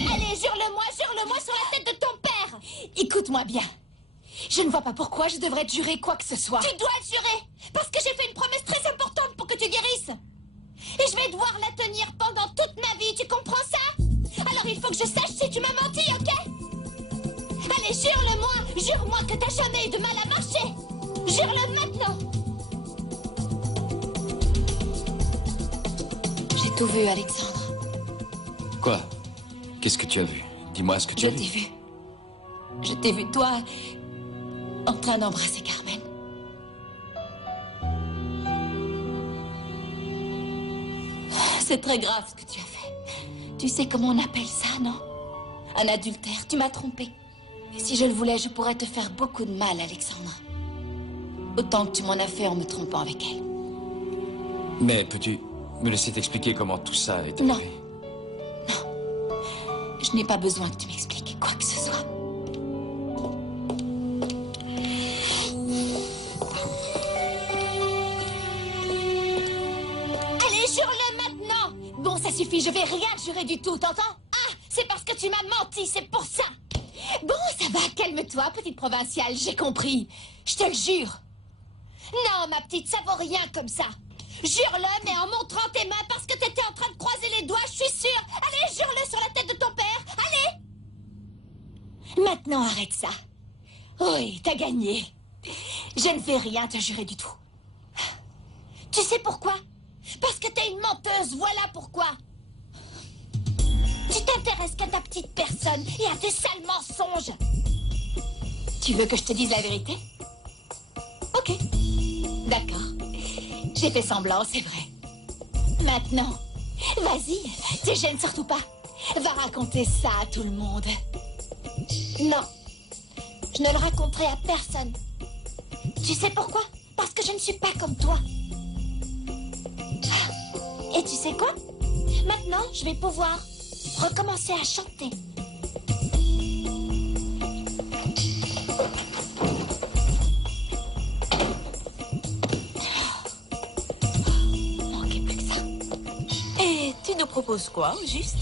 Allez, jure-le-moi sur la tête de ton père. Écoute-moi bien. Je ne vois pas pourquoi je devrais te jurer quoi que ce soit. Tu dois le jurer, parce que j'ai fait une promesse très importante pour que tu guérisses. Et je vais devoir la tenir pendant toute ma vie, tu comprends ça? Alors il faut que je sache si tu m'as menti, ok? Allez, jure-le-moi, jure-moi que t'as jamais eu de mal à marcher. Jure-le maintenant. J'ai tout vu, Alexandre. Quoi? Qu'est-ce que tu as vu? Dis-moi ce que tu as vu. Je t'ai vu. Je t'ai vu, toi, en train d'embrasser Carmen. C'est très grave ce que tu as fait. Tu sais comment on appelle ça, non? Un adultère. Tu m'as trompé. Et si je le voulais, je pourrais te faire beaucoup de mal, Alexandre. Autant que tu m'en as fait en me trompant avec elle. Mais peux-tu me laisser t'expliquer comment tout ça est arrivé? Non. Non. Je n'ai pas besoin que tu m'expliques quoi que ce soit. Allez, jure-le maintenant! Bon, ça suffit, je vais rien jurer du tout, t'entends? Ah, c'est parce que tu m'as menti, c'est pour ça! Bon, ça va, calme-toi, petite provinciale, j'ai compris. Je te le jure. Non, ma petite, ça vaut rien comme ça. Jure-le, mais en montrant tes mains parce que t'étais en train de croiser les doigts, je suis sûre. Allez, jure-le sur la tête de ton père, allez! Maintenant, arrête ça. Oui, t'as gagné. Je ne vais rien te jurer du tout. Tu sais pourquoi? Parce que t'es une menteuse, voilà pourquoi. Tu t'intéresses qu'à ta petite personne et à tes sales mensonges. Tu veux que je te dise la vérité? Ok. D'accord. J'ai fait semblant, c'est vrai. Maintenant, vas-y, te gêne surtout pas. Va raconter ça à tout le monde. Non, je ne le raconterai à personne. Tu sais pourquoi? Parce que je ne suis pas comme toi. Et tu sais quoi? Maintenant, je vais pouvoir recommencer à chanter. Manquait plus que ça. Et tu nous proposes quoi, au juste?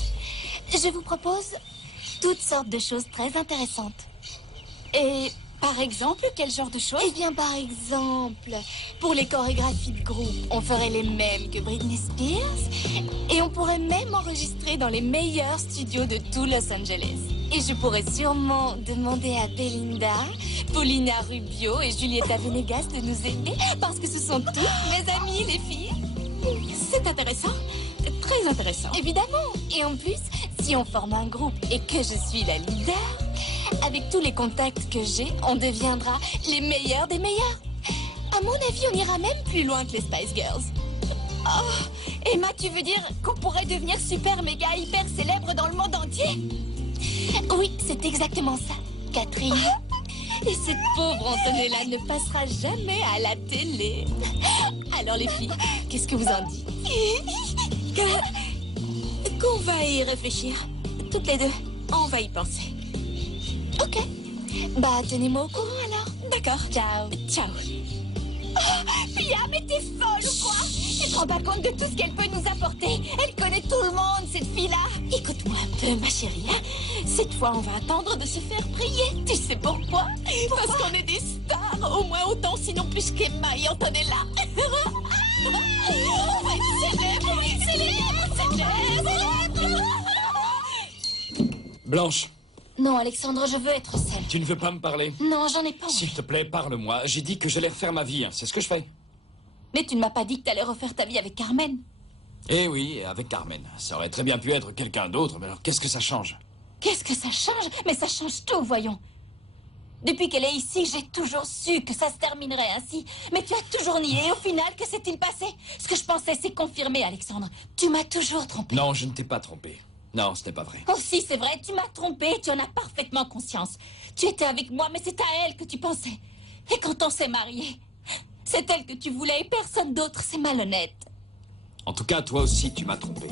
Je vous propose toutes sortes de choses très intéressantes. Et par exemple, quel genre de choses? Eh bien, par exemple, pour les chorégraphies de groupe, on ferait les mêmes que Britney Spears. Et on pourrait même enregistrer dans les meilleurs studios de tout Los Angeles. Et je pourrais sûrement demander à Belinda, Paulina Rubio et Julieta Venegas de nous aider, parce que ce sont toutes mes amies, les filles. C'est intéressant, très intéressant. Évidemment. Et en plus, si on forme un groupe et que je suis la leader, avec tous les contacts que j'ai, on deviendra les meilleurs des meilleurs. À mon avis, on ira même plus loin que les Spice Girls. Oh, Emma, tu veux dire qu'on pourrait devenir super méga hyper célèbre dans le monde entier? Oui, c'est exactement ça, Catherine. Et cette pauvre Antonella ne passera jamais à la télé. Alors les filles, qu'est-ce que vous en dites? Qu'on va y réfléchir. Toutes les deux, on va y penser. Ok. Bah, tenez-moi au courant alors. D'accord. Ciao. Ciao. Pia, mais t'es folle ou quoi? Tu te rends pas compte de tout ce qu'elle peut nous apporter? Elle connaît tout le monde, cette fille-là. Écoute-moi un peu, ma chérie. Hein. Cette fois, on va attendre de se faire prier. Tu sais pourquoi? Parce qu'on est des stars. Au moins autant, sinon plus qu'Emma et Antonella. On va être célèbres, célèbres. Blanche, Non, Alexandre, je veux être seule. tu ne veux pas me parler? Non, j'en ai pas envie. S'il te plaît, parle-moi. J'ai dit que j'allais refaire ma vie. Hein. C'est ce que je fais. Mais tu ne m'as pas dit que t'allais refaire ta vie avec Carmen. Eh oui, avec Carmen. Ça aurait très bien pu être quelqu'un d'autre, mais alors qu'est-ce que ça change? Qu'est-ce que ça change? Mais ça change tout, voyons. Depuis qu'elle est ici, j'ai toujours su que ça se terminerait ainsi. Mais tu as toujours nié. Et au final, que s'est-il passé? Ce que je pensais, c'est confirmé, Alexandre. Tu m'as toujours trompé. Non, je ne t'ai pas trompé. Non, ce n'est pas vrai. Oh si, c'est vrai, tu m'as trompé. Tu en as parfaitement conscience. Tu étais avec moi, mais c'est à elle que tu pensais. Et quand on s'est mariés, c'est elle que tu voulais et personne d'autre. C'est malhonnête. En tout cas, toi aussi, tu m'as trompé.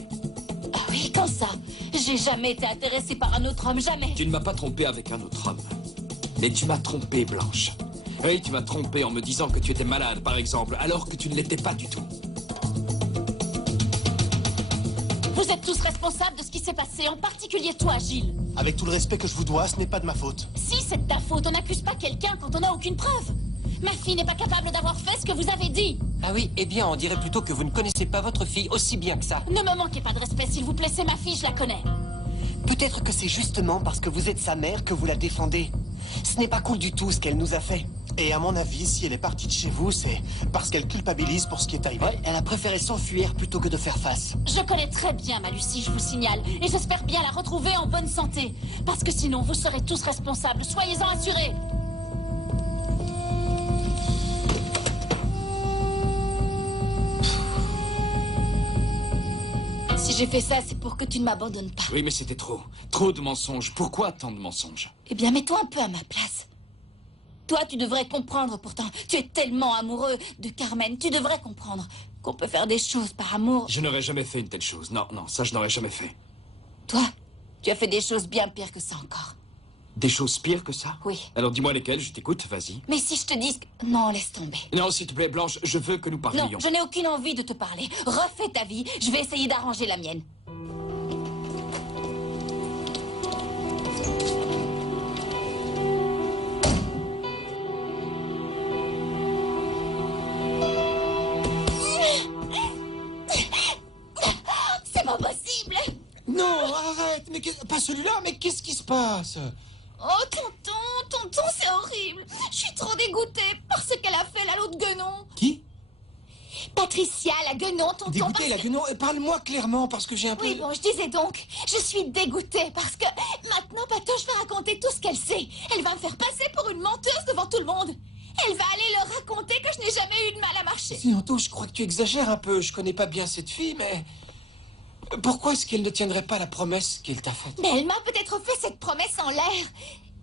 Ah oui, quand ça? J'ai jamais été intéressée par un autre homme, jamais. Tu ne m'as pas trompé avec un autre homme. Mais tu m'as trompé, Blanche. Oui, tu m'as trompé en me disant que tu étais malade, par exemple, alors que tu ne l'étais pas du tout. Vous Vous êtes tous responsables de ce qui s'est passé, en particulier toi, Gilles. Avec tout le respect que je vous dois, ce n'est pas de ma faute. Si c'est de ta faute, on n'accuse pas quelqu'un quand on n'a aucune preuve. Ma fille n'est pas capable d'avoir fait ce que vous avez dit. Ah oui, eh bien, on dirait plutôt que vous ne connaissez pas votre fille aussi bien que ça. Ne me manquez pas de respect, s'il vous plaît, c'est ma fille, je la connais. Peut-être que c'est justement parce que vous êtes sa mère que vous la défendez. Ce n'est pas cool du tout ce qu'elle nous a fait. Et à mon avis, si elle est partie de chez vous, c'est parce qu'elle culpabilise pour ce qui est arrivé. Ouais, elle a préféré s'enfuir plutôt que de faire face. Je connais très bien ma Lucie, je vous signale. Et j'espère bien la retrouver en bonne santé. Parce que sinon, vous serez tous responsables, soyez-en assurés. Si j'ai fait ça, c'est pour que tu ne m'abandonnes pas. Oui, mais c'était trop. Trop de mensonges. Pourquoi tant de mensonges? Eh bien, mets-toi un peu à ma place. Toi, tu devrais comprendre pourtant. Tu es tellement amoureux de Carmen. Tu devrais comprendre qu'on peut faire des choses par amour. Je n'aurais jamais fait une telle chose. Non, non, ça je n'aurais jamais fait. Toi, tu as fait des choses bien pires que ça encore. Des choses pires que ça? Oui. Alors dis-moi lesquelles, je t'écoute, vas-y. Mais si je te dis que... Non, laisse tomber. Non, s'il te plaît, Blanche, je veux que nous parlions. Non, je n'ai aucune envie de te parler. Refais ta vie. Je vais essayer d'arranger la mienne. C'est pas possible. Non, arrête, mais pas celui-là, mais qu'est-ce qui se passe? Oh, tonton, c'est horrible. Je suis trop dégoûtée par ce qu'elle a fait, la l'autre guenon. Qui? Patricia, la guenon, tonton. Dégoûté, la guenon. Parle-moi clairement, parce que j'ai un peu... Oui, bon, je disais donc, je suis dégoûtée parce que maintenant, Patoche va raconter tout ce qu'elle sait. Elle va me faire passer pour une menteuse devant tout le monde. Elle va aller leur raconter que je n'ai jamais eu de mal à marcher. Sianto, je crois que tu exagères un peu. Je connais pas bien cette fille, mais... Pourquoi est-ce qu'elle ne tiendrait pas la promesse qu'elle t'a faite? Mais elle m'a peut-être fait cette promesse en l'air.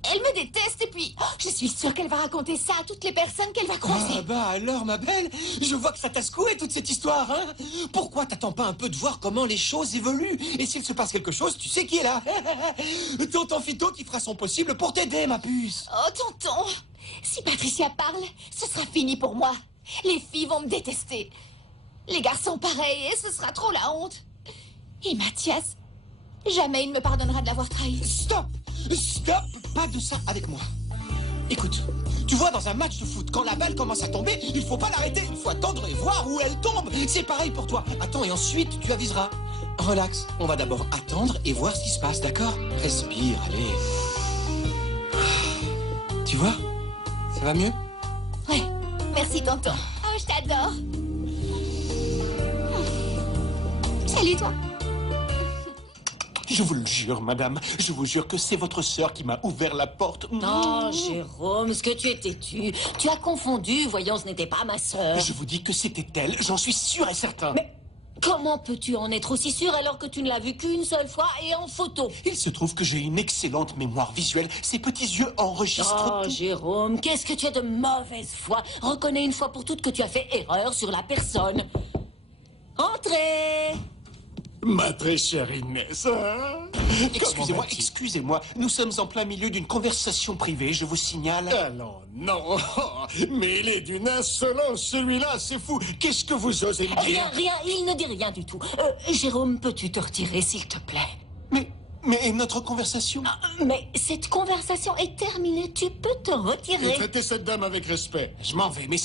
Elle me déteste et puis, je suis sûre qu'elle va raconter ça à toutes les personnes qu'elle va croiser. Ah bah alors, ma belle, je vois que ça t'a secoué toute cette histoire, hein? Pourquoi t'attends pas un peu de voir comment les choses évoluent? Et s'il se passe quelque chose, tu sais qui est là? Tonton Fito qui fera son possible pour t'aider, ma puce. Oh, tonton, si Patricia parle, ce sera fini pour moi. Les filles vont me détester. Les garçons pareil, et ce sera trop la honte. Et Mathias, jamais il ne me pardonnera de l'avoir trahi. Stop! Stop! Pas de ça avec moi. Écoute, tu vois, dans un match de foot, quand la balle commence à tomber, il faut pas l'arrêter. Il faut attendre et voir où elle tombe. C'est pareil pour toi. Attends et ensuite, tu aviseras. Relax. On va d'abord attendre et voir ce qui se passe, d'accord? Respire, allez. Tu vois? Ça va mieux? Ouais, merci tonton. Oh, je t'adore. Salut toi. Je vous le jure, madame, je vous jure que c'est votre sœur qui m'a ouvert la porte. Non, Jérôme, est-ce que tu es têtu? Tu as confondu, voyons, ce n'était pas ma sœur. Je vous dis que c'était elle, j'en suis sûr et certain. Mais comment peux-tu en être aussi sûr alors que tu ne l'as vue qu'une seule fois et en photo? Il se trouve que j'ai une excellente mémoire visuelle. Ces petits yeux enregistrent Oh, tout. Jérôme, qu'est-ce que tu as de mauvaise foi? Reconnais une fois pour toutes que tu as fait erreur sur la personne. Entrez! Ma très chère Inès, hein? Excusez-moi, excusez-moi. Nous sommes en plein milieu d'une conversation privée, je vous signale. Alors, non. Mais il est d'une insolence, celui-là, c'est fou. Qu'est-ce que vous osez me dire? Rien, il ne dit rien du tout. Jérôme, peux-tu te retirer, s'il te plaît? Mais notre conversation... Mais cette conversation est terminée, tu peux te retirer. Et traitez cette dame avec respect. Je m'en vais, mais